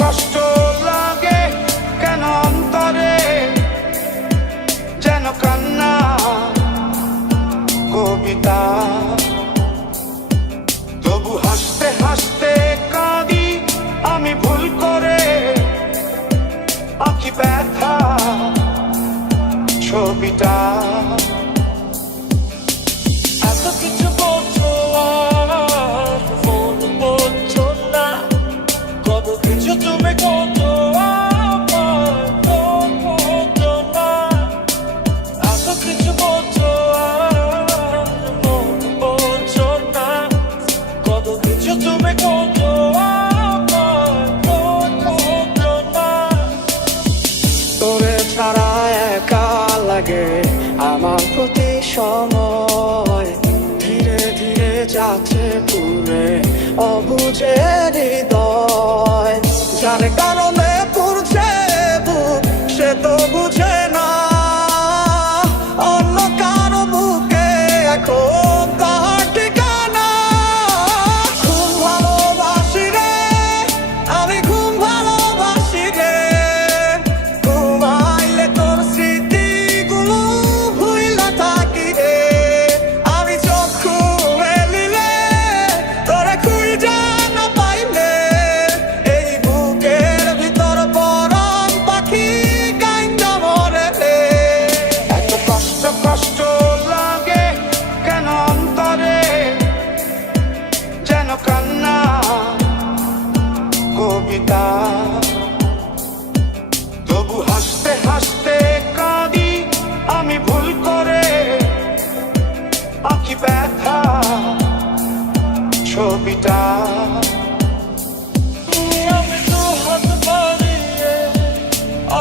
কষ্ট লাগে কেন অন্তরে, যেন কান্না কবিতা। তবু হাসতে হাসতে কাঁদি আমি ভুল করে, আঁকি ব্যথা ছবিটা। এত কিছু বলছো আর ফোন বলছো না, কত কিছু তুমি করছো না। এত কিছু বলছো আর ফোন বলছো না, কত কিছু তুমি করছো না। তোরে ছাড়া একা লাগে আমার প্রতি সময়, ধীরে ধীরে যাচ্ছে পুরে অবুঝে হৃদয়। যার কারণে পুরছে বুক সে তো বুঝে না, অন্য কারো বুকে এখন তার ঠিকানা। খুব ভালোবাসি রে আমি, খুব ভালোবাসি রে, ঘুমাইলে তোর স্মৃতিগুলো ভুইলা থাকি রে। আমি চোখ খুলে তোরে খুঁজে না পাইলে, এই বুকের ভিতর পরাণ পাখি কাইন্দা মরে রে। এত কষ্ট কষ্ট লাগে কেন অন্তরে, যেন কান্না কবিতা। তবু হাসতে হাসতে কাঁদি আমি ভুল করে, আঁকি ব্যথা ছবিটা। আমি তো হাত বাড়িয়ে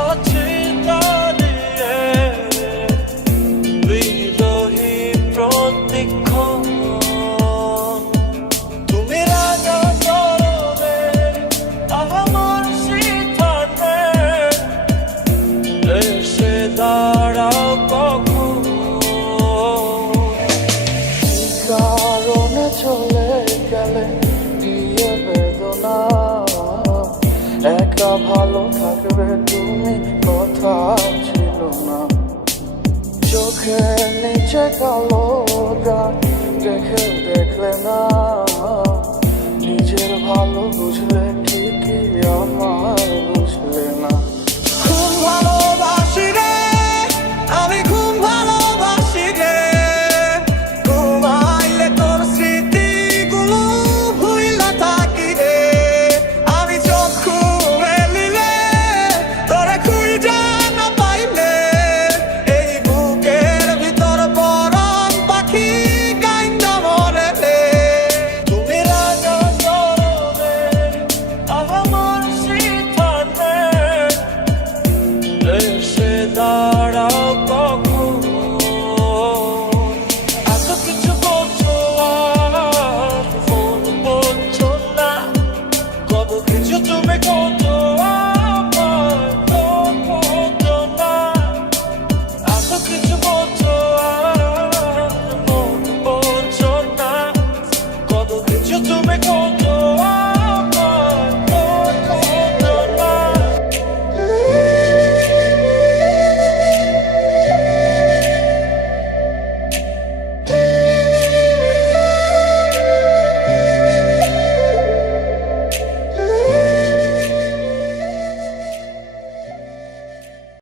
আছি দাঁড়িয়ে, বিরোহী প্রতিক্ষণ। তুমি রাজা চরণে আমার সিদ্ধান্তে, এসে দাঁড়াও কখন। কারণে চলে গেলে দিয়ে বেদনা, একা ভালো থাকবে তুমি কথা ছিল না। চোখের নিচে কালো দাগ দেখে দেখলে না, নিজের ভালো বুঝলে ঠিকই আমার